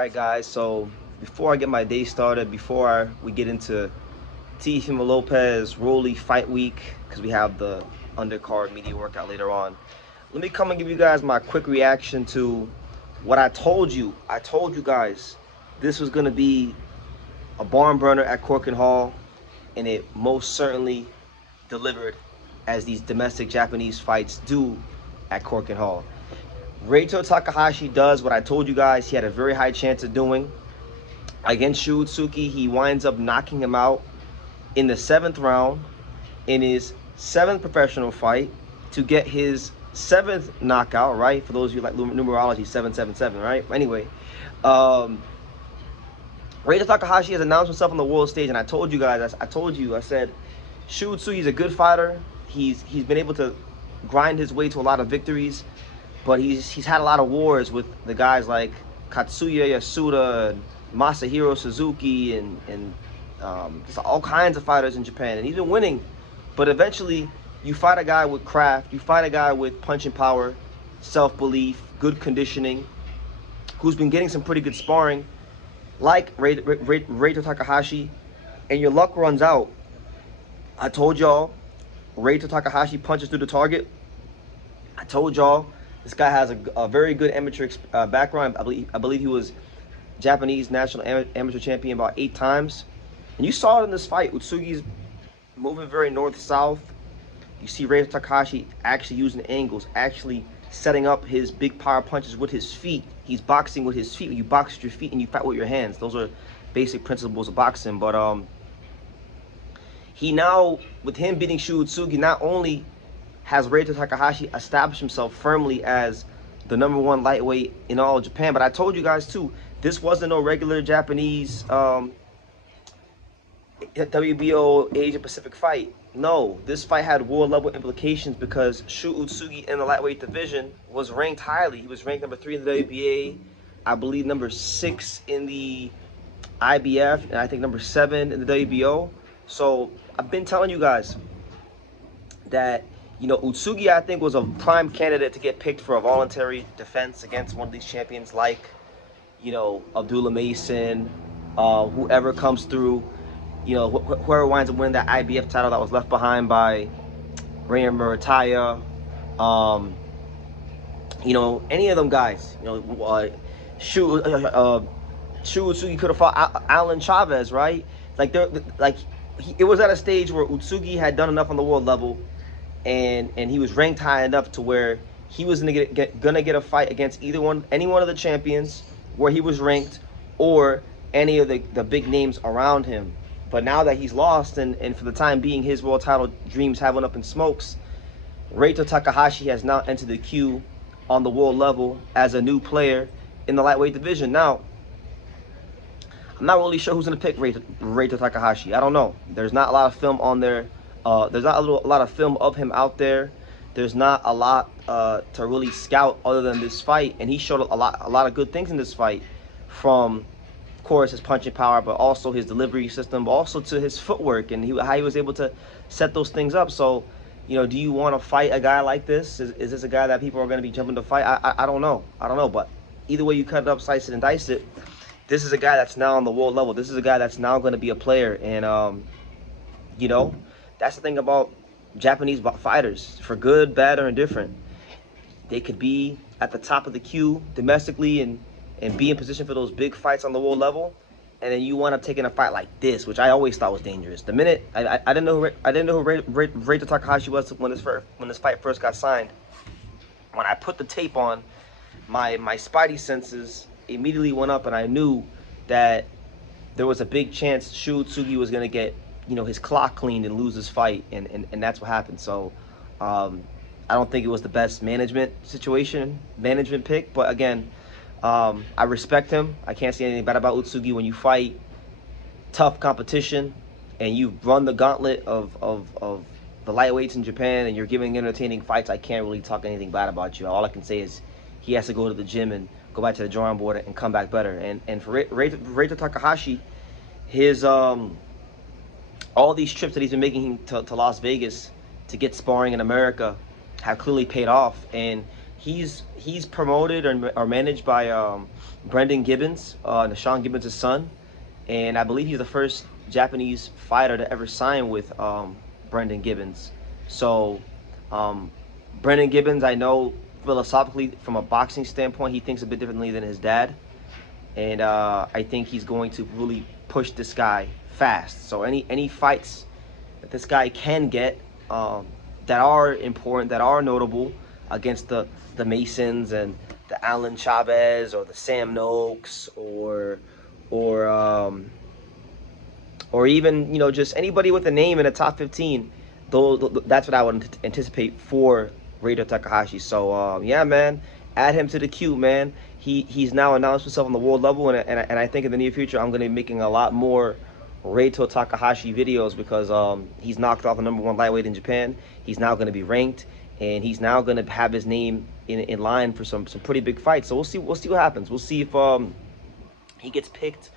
Alright guys, so before I get my day started, before we get into Teofimo Lopez, Rolly fight week, because we have the undercard media workout later on, let me come and give you guys my quick reaction to what I told you. I told you guys this was going to be a barn burner at Korakuen Hall, and it most certainly delivered, as these domestic Japanese fights do at Korakuen Hall. Reito Takahashi does what I told you guys he had a very high chance of doing. Against Shu Utsuki, he winds up knocking him out in the 7th round in his 7th professional fight to get his 7th knockout, right? For those of you like numerology, 777, right? Anyway, Reito Takahashi has announced himself on the world stage, and I told you guys, I said, Shu Utsuki is a good fighter. He's been able to grind his way to a lot of victories, but he's had a lot of wars with the guys like Katsuya Yasuda and Masahiro Suzuki and just all kinds of fighters in Japan, and he's been winning. But eventually, you fight a guy with craft, you fight a guy with punching power, self-belief, good conditioning, who's been getting some pretty good sparring, like Reito Takahashi, and your luck runs out. I told y'all, Reito Takahashi punches through the target. I told y'all, this guy has a very good amateur background. I believe he was Japanese national amateur champion about 8 times. And you saw it in this fight. Utsugi's moving very north-south. You see Reito Takahashi actually using angles, actually setting up his big power punches with his feet. He's boxing with his feet. You box with your feet and you fight with your hands. Those are basic principles of boxing. But he now, with him beating Shu Utsuki, not only has Reito Takahashi established himself firmly as the #1 lightweight in all of Japan, but I told you guys too, this wasn't no regular Japanese WBO Asia Pacific fight. No, this fight had world level implications because Shu Utsuki in the lightweight division was ranked highly. He was ranked #3 in the WBA, I believe #6 in the IBF, and I think #7 in the WBO. So I've been telling you guys that, you know, Utsugi, I think, was a prime candidate to get picked for a voluntary defense against one of these champions like, you know, Abdullah Mason, whoever comes through, you know, whoever winds up winning that IBF title that was left behind by Rainer Murataya, you know, any of them guys, you know, Shu Utsugi could have fought Alan Chavez, right? Like, it was at a stage where Utsugi had done enough on the world level, and he was ranked high enough to where he was gonna get a fight against any one of the champions where he was ranked, or any of the big names around him. But now that he's lost, and for the time being his world title dreams have went up in smokes, Reito Takahashi has now entered the queue on the world level as a new player in the lightweight division. Now, I'm not really sure who's going to pick Reito Takahashi. I don't know. There's not a lot of film on there. There's not a lot of film of him out there. There's not a lot to really scout other than this fight, and he showed a lot of good things in this fight, from, of course, his punching power, but also his delivery system, but also to his footwork and how he was able to set those things up. So, you know, do you want to fight a guy like this? Is this a guy that people are going to be jumping to fight? I don't know. I don't know. But either way you cut it up, slice it, and dice it, this is a guy that's now on the world level. This is a guy that's now going to be a player. And, you know, that's the thing about Japanese fighters, for good, bad, or indifferent. They could be at the top of the queue domestically and be in position for those big fights on the world level, and then you want to take in a fight like this, which I always thought was dangerous. The minute I didn't know who Reito Takahashi was when this fight first got signed. When I put the tape on, my spidey senses immediately went up, and I knew that there was a big chance Shu Utsuki was going to get, you know, his clock cleaned and lose his fight, and that's what happened. So I don't think it was the best management pick, but again, I respect him. I can't say anything bad about Utsugi. When you fight tough competition and you run the gauntlet of the lightweights in Japan, and you're giving entertaining fights, I can't really talk anything bad about you. All I can say is he has to go to the gym and go back to the drawing board and come back better. And for Reito Takahashi, his all these trips that he's been making to Las Vegas to get sparring in America have clearly paid off. And He's promoted or managed by Brendan Gibbons, Nashawn Gibbons' son, and I believe he's the first Japanese fighter to ever sign with Brendan Gibbons. So Brendan Gibbons, I know philosophically from a boxing standpoint, he thinks a bit differently than his dad, and I think he's going to really push this guy fast. So any fights that this guy can get that are important, that are notable against the Masons and the Alan Chavez or the Sam Noakes or even, you know, just anybody with a name in the top 15, that's what I would anticipate for Reito Takahashi. So yeah, man, add him to the queue, man. He's now announced himself on the world level, and I think in the near future I'm going to be making a lot more Reito Takahashi videos because he's knocked off the #1 lightweight in Japan. He's now going to be ranked, and he's now going to have his name in line for some pretty big fights. So we'll see what happens. We'll see if he gets picked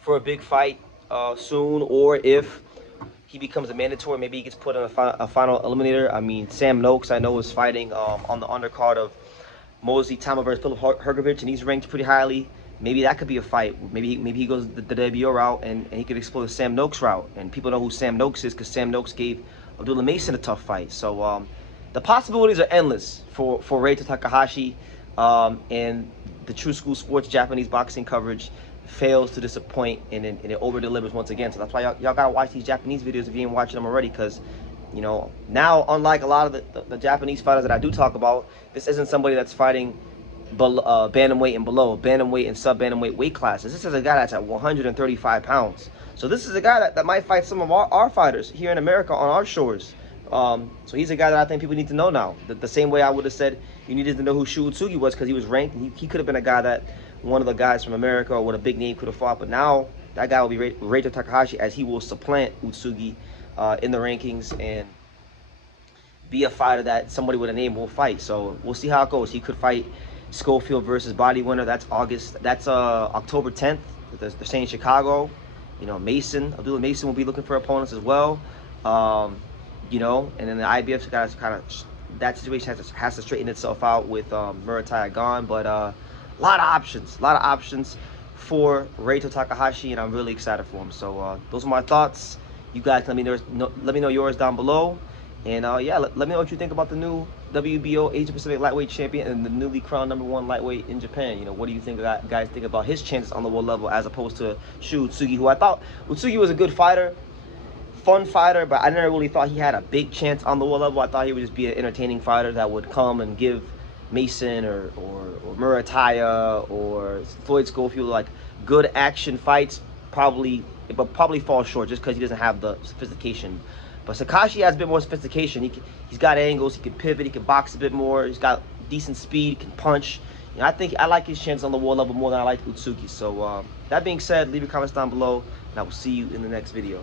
for a big fight soon, or if he becomes a mandatory. Maybe he gets put on a final eliminator. I mean, Sam Noakes, I know, is fighting on the undercard of Mosley Tama versus Philip Hergovich, and he's ranked pretty highly. Maybe that could be a fight. Maybe he goes the WBO route, and he could explore the Sam Noakes route. And people know who Sam Noakes is because Sam Noakes gave Abdullah Mason a tough fight. So the possibilities are endless for Reito Takahashi, and the True School Sports Japanese boxing coverage fails to disappoint, and it over delivers once again. So that's why y'all gotta watch these Japanese videos if you ain't watching them already, because you know, now, unlike a lot of the Japanese fighters that I do talk about, this isn't somebody that's fighting bantamweight and below, bantamweight and sub-bantamweight weight classes. This is a guy that's at 135 pounds. So this is a guy that might fight some of our fighters here in America on our shores. So he's a guy that I think people need to know now. The same way I would have said you needed to know who Shu Utsuki was because he was ranked. He could have been a guy that one of the guys from America or with a big name could have fought. But now that guy will be Reito Takahashi, as he will supplant Utsuki in the rankings and be a fighter that somebody with a name will fight. So we'll see how it goes. He could fight Schofield versus Body Winner. That's October 10th. They're saying Chicago. You know, Abdullah Mason will be looking for opponents as well. You know, and then the IBF got to kind of, that situation has to straighten itself out with Muratai gone. But a lot of options for Reito Takahashi, and I'm really excited for him. So those are my thoughts. You guys let me know yours down below. And yeah, let me know what you think about the new WBO Asia Pacific lightweight champion and the newly crowned #1 lightweight in Japan. You know, what do you think guys think about his chances on the world level as opposed to Shu Utsuki, who I thought Utsuki was a good fighter, fun fighter, but I never really thought he had a big chance on the world level. I thought he would just be an entertaining fighter that would come and give Mason or Murataya or Floyd Schofield like good action fights, but probably fall short just because he doesn't have the sophistication. But Takahashi has a bit more sophistication. He's got angles, he can pivot, he can box a bit more, he's got decent speed, he can punch. You know, I like his chances on the world level more than I like Utsuki. So that being said, leave your comments down below, and I will see you in the next video.